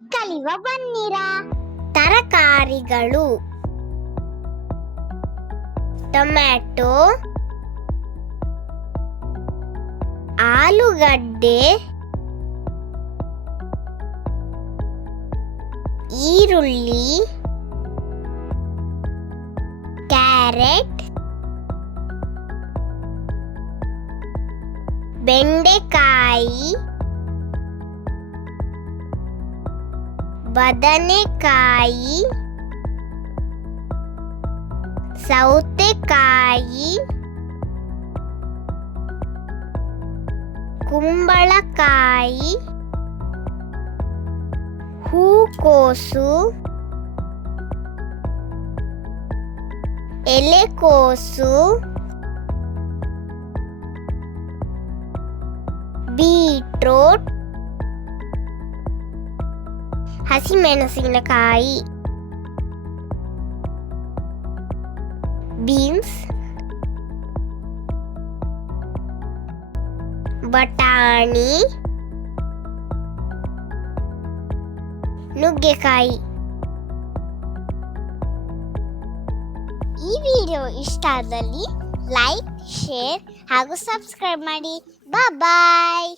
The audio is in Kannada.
ಕಲಿಯುವ ಬನ್ನಿರಾ. ತರಕಾರಿಗಳು: ಟೊಮ್ಯಾಟೊ, ಆಲೂಗಡ್ಡೆ, ಈರುಳ್ಳಿ, ಕ್ಯಾರೆಟ್, ಬೆಂಡೆಕಾಯಿ, ಬದನೆಕಾಯಿ, ಸೌತೆಕಾಯಿ, ಕುಂಬಳಕಾಯಿ, ಹೂಕೋಸು, ಎಲೆಕೋಸು, ಬೀಟ್ರೋಟ್, ಹಸಿಮೆಣಸಿನಕಾಯಿ, ಬೀನ್ಸ್, ಬಟಾಣಿ, ನುಗ್ಗೆಕಾಯಿ. ಈ ವಿಡಿಯೋ ಇಷ್ಟ ಆದಲ್ಲಿ ಲೈಕ್, ಶೇರ್ ಹಾಗೂ ಸಬ್ಸ್ಕ್ರೈಬ್ ಮಾಡಿ. ಬಾಯ್.